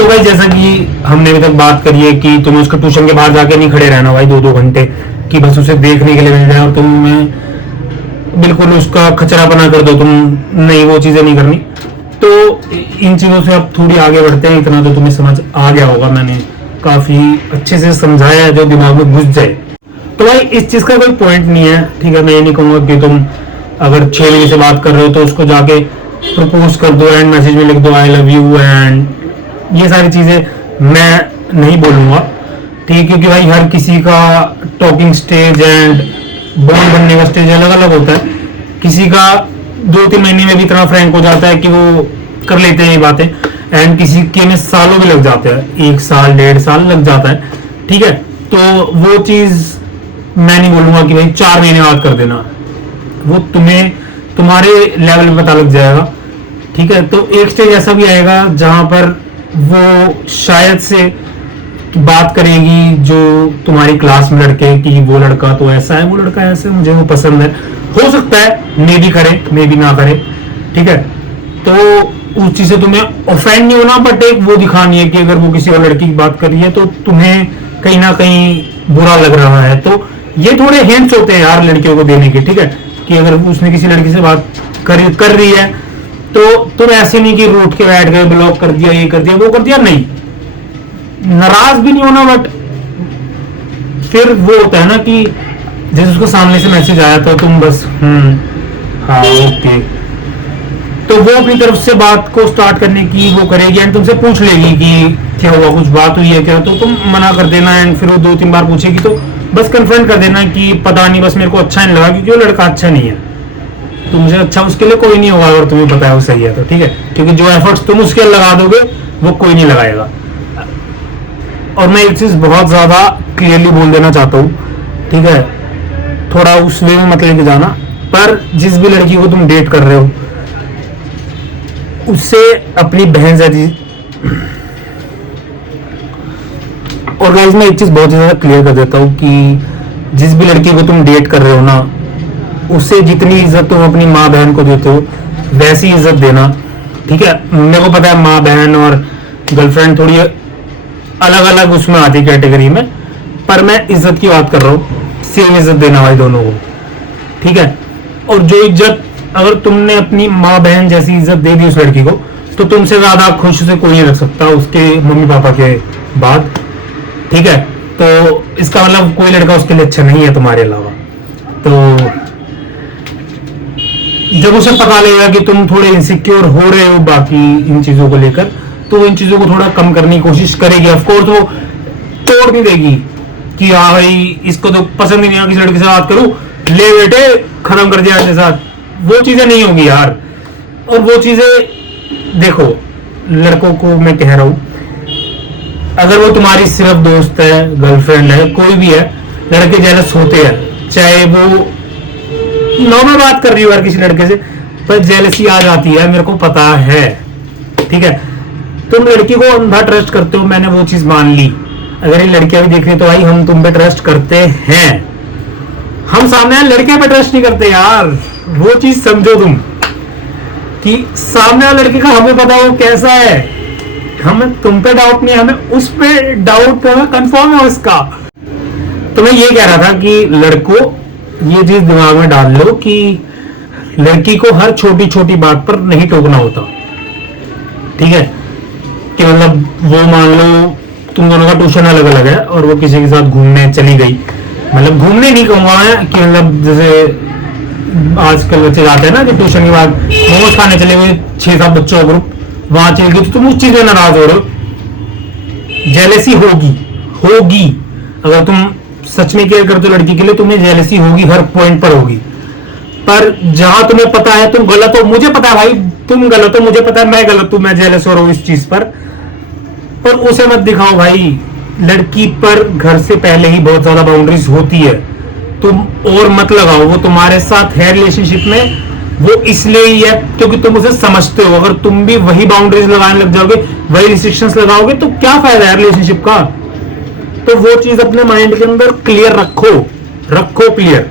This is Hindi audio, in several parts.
तो भाई जैसा कि हमने अभी तक बात करी है कि तुम्हें उसके ट्यूशन के बाहर जाके नहीं खड़े रहना भाई 2-2 घंटे, कि बस उसे देखने के लिए मिल जाए और तुम्हें बिल्कुल उसका खचरा बना कर दो तुम। नहीं, वो चीजें नहीं करनी। तो इन चीजों से अब थोड़ी आगे बढ़ते हैं। इतना तो तुम्हें समझ आ गया होगा, मैंने काफी अच्छे से समझाया है जो दिमाग में घुस जाए। तो भाई इस चीज का कोई पॉइंट नहीं है, ठीक है। मैं ये नहीं कहूंगा कि तुम अगर 6 महीने से बात कर रहे हो तो उसको जाके प्रपोज कर दो एंड मैसेज में लिख दो आई लव यू एंड ये सारी चीजें मैं नहीं बोलूंगा, ठीक है। क्योंकि भाई हर किसी का टॉकिंग स्टेज एंड बॉन्ड बनने का स्टेज अलग अलग होता है। किसी का 2-3 महीने में भी इतना फ्रैंक हो जाता है कि वो कर लेते हैं ये बातें, एंड किसी के में सालों भी लग जाते हैं, 1 साल 1.5 साल लग जाता है, ठीक है। तो वो चीज मैं नहीं बोलूंगा कि भाई 4 महीने बाद कर देना, वो तुम्हें तुम्हारे लेवल पे पता लग जाएगा, ठीक है। तो एक स्टेज ऐसा भी आएगा जहां पर वो शायद से बात करेगी जो तुम्हारी क्लास में लड़के कि वो लड़का तो ऐसा है, वो लड़का ऐसा है, मुझे वो पसंद है। हो सकता है मे भी करे मे भी ना करे, ठीक है। तो उस चीज से तुम्हें ऑफेंड नहीं होना, बट एक वो दिखानी है कि अगर वो किसी और लड़की की बात कर रही है तो तुम्हें कहीं ना कहीं बुरा लग रहा है। तो ये थोड़े हिंट्स होते हैं यार लड़कियों को देने के, ठीक है। कि अगर उसने किसी लड़की से बात कर रही है तो तुम ऐसे नहीं कि रूठ के बैठ गए, ब्लॉक कर दिया, ये कर दिया, वो कर दिया, नहीं। नाराज भी नहीं होना, बट फिर वो होता है ना कि जैसे उसको सामने से मैसेज आया तो तुम बस हाँ ओके, तो वो अपनी तरफ से बात को स्टार्ट करने की वो करेगी एंड तुमसे पूछ लेगी कि क्या हुआ, कुछ बात हुई है क्या, तो तुम मना कर देना एंड फिर वो 2-3 बार पूछेगी तो बस कन्फ्रंट कर देना कि पता नहीं, बस मेरे को अच्छा नहीं लगा क्योंकि वो लड़का अच्छा नहीं है। तो मुझे अच्छा उसके लिए कोई नहीं होगा अगर तुम्हें पता है वो सही है तो, ठीक है। क्योंकि जो एफर्ट्स तुम उसके लिए लगा दोगे वो कोई नहीं लगाएगा। और मैं एक चीज बहुत ज्यादा क्लियरली बोल देना चाहता हूँ, ठीक है। थोड़ा उस वे में मत लेके जाना, पर जिस भी लड़की को तुम डेट कर रहे हो उससे अपनी बहन जैसी। और गाइस मैं एक चीज बहुत ज्यादा क्लियर कर देता हूँ कि जिस भी लड़की को तुम डेट कर रहे हो ना, उससे जितनी इज्जत तुम अपनी माँ बहन को देते हो वैसी इज्जत देना, ठीक है। मेरे को पता है माँ बहन और गर्लफ्रेंड थोड़ी अलग अलग उसमें आती कैटेगरी में, पर मैं इज्जत की बात कर रहा हूँ। सेम इज्जत देना भाई दोनों को, ठीक है। और जो इज्जत अगर तुमने अपनी माँ बहन जैसी इज्जत दे दी उस लड़की को तो तुमसे ज्यादा खुश उसे कोई नहीं रख सकता उसके मम्मी पापा के बाद, ठीक है। तो इसका मतलब कोई लड़का उसके लिए अच्छा नहीं है तुम्हारे अलावा। तो जब उसे पता लगेगा कि तुम थोड़े इनसिक्योर हो रहे हो बाकी इन चीजों को लेकर, तो वो इन चीजों को थोड़ा कम करने की कोशिश करेगी। ऑफकोर्स वो तोड़ नहीं देगी कि हाँ भाई इसको तो पसंद ही नहीं है किसी लड़के से बात करूं, ले बेटे खत्म कर दिया अपने साथ, वो चीजें नहीं होगी यार। और वो चीजें देखो, लड़कों को मैं कह रहा हूं, अगर वो तुम्हारी सिर्फ दोस्त है, गर्लफ्रेंड है, कोई भी है, लड़के जेलस होते हैं। चाहे वो नॉर्मल बात कर रही हो यार किसी लड़के से, पर जेलसी आ जाती है, मेरे को पता है, ठीक है। तुम लड़की को अंधा ट्रस्ट करते हो, मैंने वो चीज मान ली। अगर ये लड़कियां भी देख रही तो भाई हम तुम पे ट्रस्ट करते हैं, हम सामने लड़के पे ट्रस्ट नहीं करते यार। वो चीज समझो तुम कि सामने वाले लड़के का हमें पता वो कैसा है, हमें तुम पे डाउट नहीं, हमें उस पे डाउट कंफर्म है उसका। तो मैं ये कह रहा था कि लड़कों ये चीज दिमाग में डाल लो कि लड़की को हर छोटी छोटी बात पर नहीं टोकना होता, ठीक है। कि मतलब वो मान लो तुम दोनों का ट्यूशन अलग अलग है और वो किसी के साथ घूमने चली गई, मतलब घूमने नहीं कहूंगा मैं कि मतलब जैसे आजकल बच्चे जाते हैं ना कि ट्यूशन के बाद मोमोज खाने चले गए 6-7 बच्चों का ग्रुप, वहां चले गए, तो तुम उस चीज में नाराज हो रहे हो। जेलेसी होगी अगर तुम सच में केयर करते हो लड़की के लिए, तुम्हें जेलेसी होगी, हर पॉइंट पर होगी। पर जहां तुम्हें पता है तुम गलत हो, मुझे पता है भाई तुम गलत हो, मुझे पता है मैं गलत हूं, मैं जेलस हो रहा हूं इस चीज पर उसे मत दिखाओ भाई। लड़की पर घर से पहले ही बहुत ज्यादा बाउंड्रीज होती है, तुम और मत लगाओ। वो तुम्हारे साथ है रिलेशनशिप में, वो इसलिए ही है क्योंकि तुम उसे समझते हो। अगर तुम भी वही बाउंड्रीज लगाने लग जाओगे, वही रिस्ट्रिक्शंस लगाओगे, तो क्या फायदा है रिलेशनशिप का। तो वो चीज अपने माइंड के अंदर क्लियर रखो क्लियर,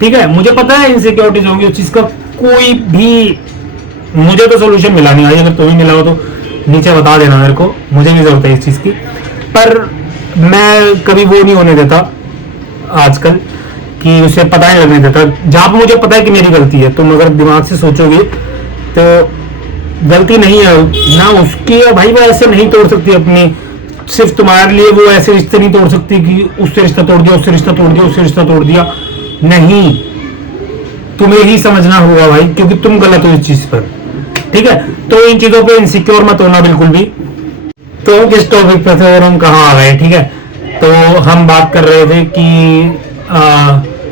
ठीक है। मुझे पता है इनसिक्योरिटीज होंगी, उस चीज का कोई भी मुझे तो सोल्यूशन मिला नहीं। अगर तुम्हें मिला हो तो नीचे बता देना मेरे को, मुझे भी जरूरत है इस चीज की। पर मैं कभी वो नहीं होने देता आजकल कि उसे पता नहीं लगने देता। जहां पर मुझे पता है कि मेरी गलती है, तुम अगर दिमाग से सोचोगे तो गलती नहीं है ना उसकी है भाई, वो ऐसे नहीं तोड़ सकती अपनी, सिर्फ तुम्हारे लिए वो ऐसे रिश्ते नहीं तोड़ सकती कि उससे रिश्ता तोड़ दिया, उससे रिश्ता तोड़ दिया, उससे रिश्ता तोड़ दिया। नहीं, तुम्हें ही समझना होगा भाई, क्योंकि तुम गलत हो इस चीज पर। ठीक है, तो इन चीजों पे इनसिक्योर मत होना बिल्कुल भी। तो किस टॉपिक पे थे और हम कहाँ आ गए? ठीक है, तो हम बात कर रहे थे कि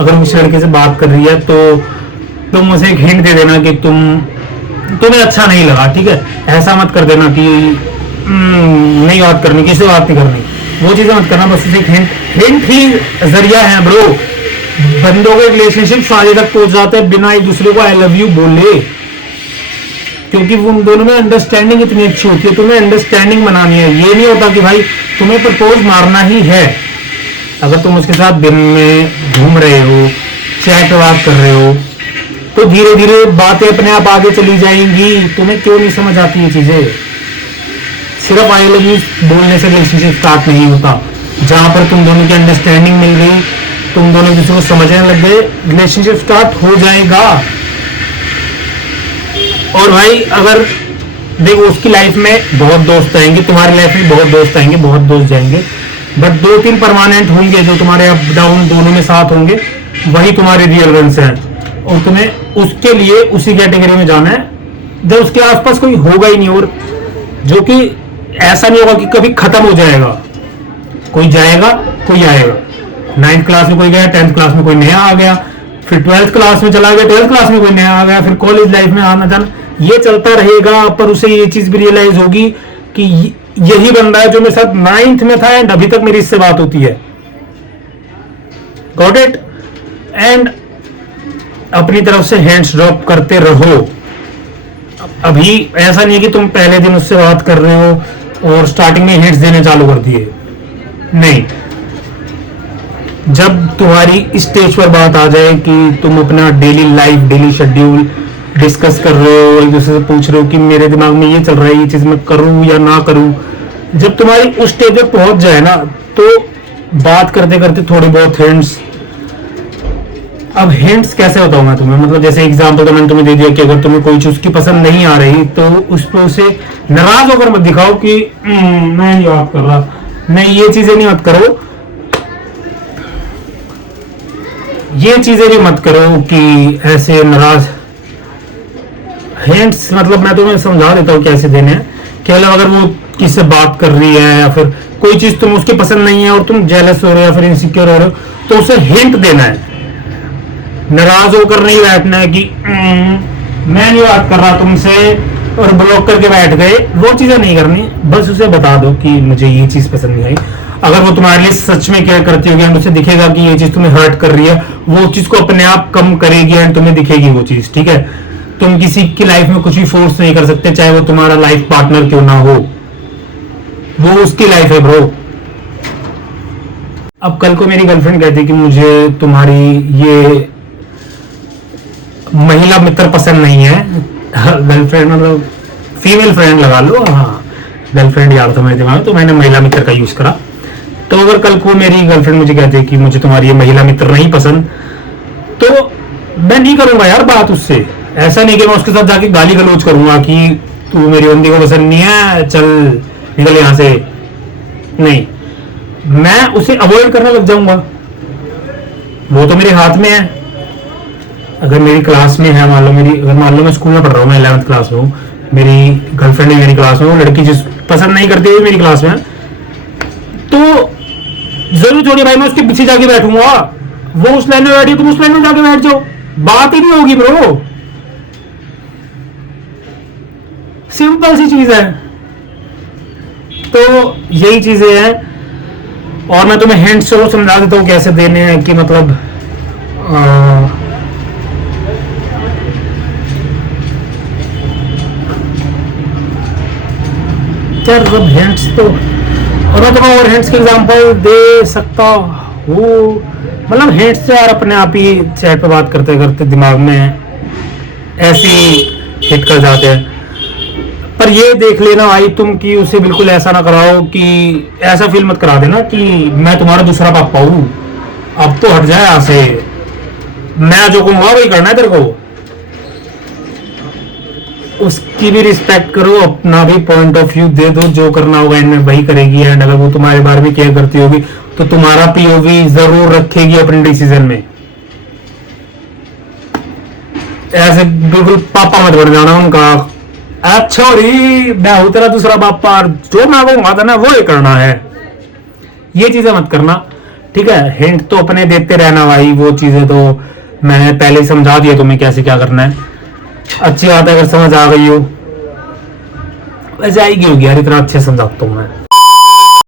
अगर उस लड़के से बात कर रही है तो तुम उसे एक हिंट दे देना कि तुम्हें अच्छा नहीं लगा। ठीक है, ऐसा मत कर देना कि नहीं बात करनी, किसी बात नहीं करनी, वो चीजें मत करना। बस उसे एक हिंट ही जरिया है ब्रो। बंदों के रिलेशनशिप शादी तक पहुंच जाते हैं बिना एक दूसरे को आई लव यू बोले, क्योंकि उन दोनों में अंडरस्टैंडिंग इतनी अच्छी होती है। तुम्हें अंडरस्टैंडिंग बनानी है, ये नहीं होता कि भाई तुम्हें प्रपोज मारना ही है। अगर तुम उसके साथ दिन में घूम रहे हो, चैट पे बात कर रहे हो, तो धीरे धीरे बातें अपने आप आगे चली जाएंगी। तुम्हें क्यों नहीं समझ आती ये चीजें? सिर्फ आई लव यू बोलने से रिलेशनशिप स्टार्ट नहीं होता। जहां पर तुम दोनों की अंडरस्टैंडिंग मिल गई, तुम दोनों एक दूसरे को समझने लग गए, रिलेशनशिप स्टार्ट हो जाएगा। और भाई अगर देखो उसकी लाइफ में बहुत दोस्त आएंगे, तुम्हारी लाइफ में बहुत दोस्त आएंगे, बहुत दोस्त जाएंगे, बट 2-3 परमानेंट होंगे जो तुम्हारे अप डाउन दोनों में साथ होंगे, वही तुम्हारे रियल वंस हैं। और तुम्हें उसके लिए उसी कैटेगरी में जाना है जब उसके आसपास कोई होगा ही नहीं, और जो कि ऐसा नहीं होगा कि कभी खत्म हो जाएगा। कोई जाएगा, कोई आएगा। 9th क्लास में कोई गया, 10th क्लास में कोई नया आ गया, फिर 12th क्लास में चला गया, 12th क्लास में कोई नया आ गया, फिर कॉलेज लाइफ में आना जाना, ये चलता रहेगा। पर उसे ये चीज भी रियलाइज होगी कि यही बंदा है जो मेरे साथ 9th में था एंड अभी तक मेरी इससे बात होती है। Got it? एंड अपनी तरफ से हैंड्स ड्रॉप करते रहो। अभी ऐसा नहीं है कि तुम पहले दिन उससे बात कर रहे हो और स्टार्टिंग में हिंट्स देने चालू कर दिए। नहीं, जब तुम्हारी स्टेज पर बात आ जाए कि तुम अपना daily life, daily schedule discuss कर रहे हो, एक दूसरे से पूछ रहे हो कि मेरे दिमाग में ये चल रहा है, ये चीज मैं करूं या ना करूं, जब तुम्हारी उस स्टेज पे पहुंच जाए ना, तो बात करते करते थोड़ी बहुत हिंट्स। अब हिंट्स कैसे बताऊं मैं तुम्हें? मतलब जैसे एग्जांपल तो मैंने तुम्हें दे दिया कि अगर तुम्हें कोई चीज की पसंद नहीं आ रही तो उस पर उसे नाराज होकर मत दिखाओ कि मैं नहीं बात कर रहा। नहीं, ये चीजें नहीं मत करो, ये चीजें भी मत करो कि ऐसे नाराज। हिंट्स मतलब मैं तुम्हें समझा देता हूँ कैसे देने हैं कि अगर वो किससे बात कर रही है या फिर कोई चीज तुम उसकी पसंद नहीं है और तुम जेलस हो रहे हो या फिर इनसिक्योर हो रहे हो, तो उसे हिंट देना है। नाराज होकर नहीं बैठना है कि मैं नहीं बात कर रहा तुमसे और ब्लॉक करके बैठ गए, वो चीजें नहीं करनी। बस उसे बता दो कि मुझे ये चीज पसंद नहीं आई। अगर वो तुम्हारे लिए सच में केयर करती होगी एंड उसे दिखेगा कि ये चीज तुम्हें हर्ट कर रही है, वो चीज को अपने आप कम करेगी एंड तुम्हें दिखेगी वो चीज। ठीक है, तुम किसी की लाइफ में कुछ भी फोर्स नहीं कर सकते, चाहे वो तुम्हारा लाइफ पार्टनर क्यों ना हो, वो उसकी लाइफ है ब्रो। अब कल को मेरी गर्लफ्रेंड कहती कि मुझे तुम्हारी ये महिला मित्र पसंद नहीं है, गर्लफ्रेंड मतलब फीमेल फ्रेंड लगा लो, हाँ गर्लफ्रेंड याद था मेरे दिमाग में तो मैंने महिला मित्र का यूज करा। तो अगर कल को मेरी गर्लफ्रेंड मुझे कहती है कि मुझे तुम्हारी ये महिला मित्र नहीं पसंद, तो मैं नहीं करूंगा यार बात उससे। ऐसा नहीं कि मैं उसके साथ जाके गाली गलौज करूंगा कि तू मेरी बंदी को पसंद नहीं है, चल निकल यहां से। नहीं, मैं उसे अवॉइड करने लग जाऊंगा। वो तो मेरे हाथ में है। अगर मेरी क्लास में है, मान लो मैं स्कूल में पढ़ रहा हूँ, मैं 11th क्लास में हूँ, मेरी गर्लफ्रेंड है मेरी क्लास में, वो लड़की जिस पसंद नहीं करती है मेरी क्लास में, तो जरूर थोड़ी भाई मैं उसके पीछे जाके बैठूंगा। वो उस लाइन में बैठी, तुम उस लाइन में जाके बैठ जाओ, बात ही नहीं होगी ब्रो। सिंपल सी चीज है। तो यही चीजें हैं और मैं तुम्हें हिंट्स जरूर समझा देता हूँ कैसे देने हैं कि मतलब क्या मतलब हिंट्स तो, और मैं तुम्हें और हिंट्स के एग्जांपल दे सकता हूँ। मतलब हिंट्स यार अपने आप ही चैट पे बात करते करते दिमाग में ऐसे ही हिट कर जाते हैं। पर ये देख लेना भाई तुम कि उसे बिल्कुल ऐसा ना कराओ कि ऐसा फील मत करा देना कि मैं तुम्हारा दूसरा पापा हूं, अब तो हट जाए यहां से, मैं जो कहूंगा वही करना है तेरे को। उसकी भी रिस्पेक्ट करो, अपना भी पॉइंट ऑफ व्यू दे दो, जो करना होगा इनमें वही करेगी। एंड अगर वो तुम्हारे बारे में केयर करती होगी तो तुम्हारा पीओवी जरूर रखेगी अपने डिसीजन में। ऐसे बिल्कुल पापा मत बन जाना उनका, अच्छा मैं हूं तेरा दूसरा पापा, जो मैं कहूंगा था ना वो ही करना है, ये चीजें मत करना। ठीक है, हिंट तो अपने देते रहना भाई, वो चीजें तो मैंने पहले ही समझा दिया तुम्हें कैसे क्या करना है। अच्छी बात है अगर समझ आ गई हो, वैसे आएगी होगी यार, इतना अच्छे समझाता हूं मैं।